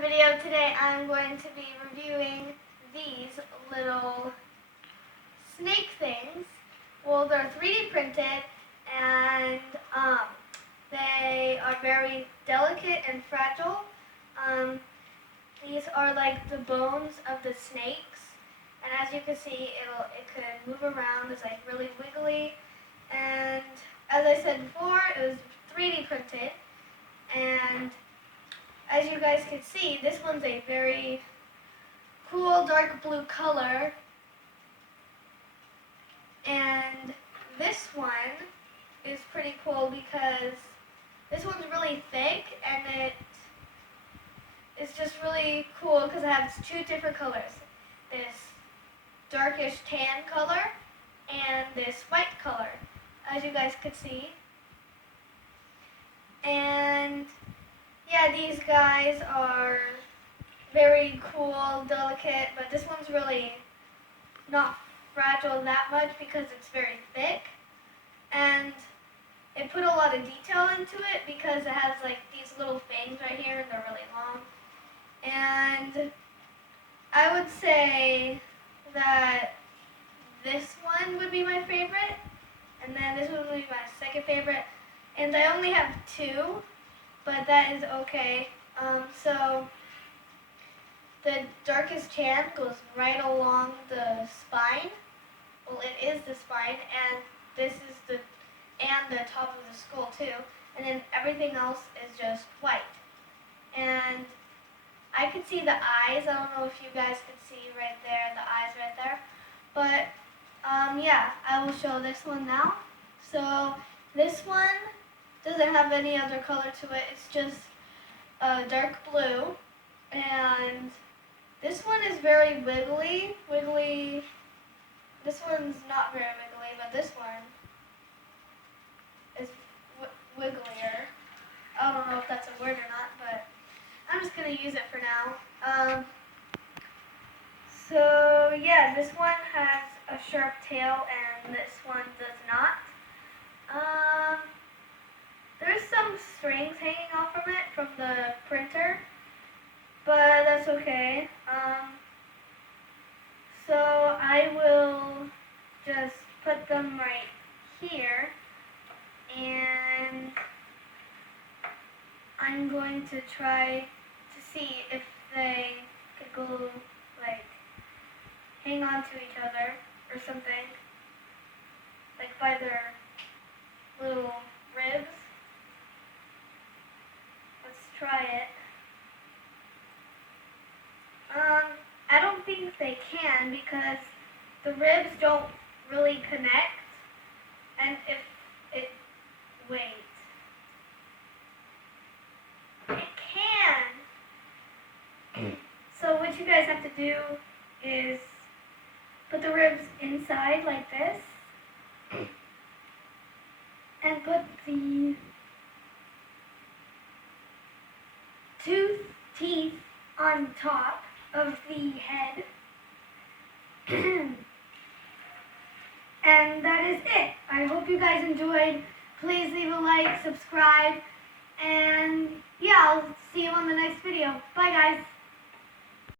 video today I'm going to be reviewing these little snake things. Well, they're 3D printed and they are very delicate and fragile. These are like the bones of the snakes, and as you can see, it could move around. It's like really wiggly, and as I said before, it was 3D printed, and as you guys can see, this one's a very cool dark blue color, and this one is pretty cool because this one's really thick and it's just really cool because it has two different colors. This darkish tan color and this white color, as you guys could see. And yeah, these guys are very cool, delicate, but this one's really not fragile that much because it's very thick. And it put a lot of detail into it because it has like these little fangs right here and they're really long. And I would say that this one would be my favorite, and then this one would be my second favorite. And I only have two, but that is okay. So the darkest tan goes right along the spine. Well, it is the spine, and this is the top of the skull too. And then everything else is just white. And I could see the eyes. I don't know if you guys could see right there, the eyes right there. But yeah, I will show this one now. So this one doesn't have any other color to it. It's just dark blue, and this one is very wiggly. This one's not very wiggly, but this one is wigglier. I don't know if that's a word or not, but I'm just going to use it for now. So yeah, this one has a sharp tail and this one does not. There's some strings hanging off from it from the printer, but that's okay. So I will just put them right here, and I'm going to try to see if they could go like hang on to each other or something, like by their little ribs. Let's try it. I don't think they can because the ribs don't really connect, and if it, wait, it can. So what you guys have to do is put the ribs inside like this, and put the teeth on top of the head. And that is it. I hope you guys enjoyed. Please leave a like, subscribe, and yeah, I'll see you on the next video. Bye guys.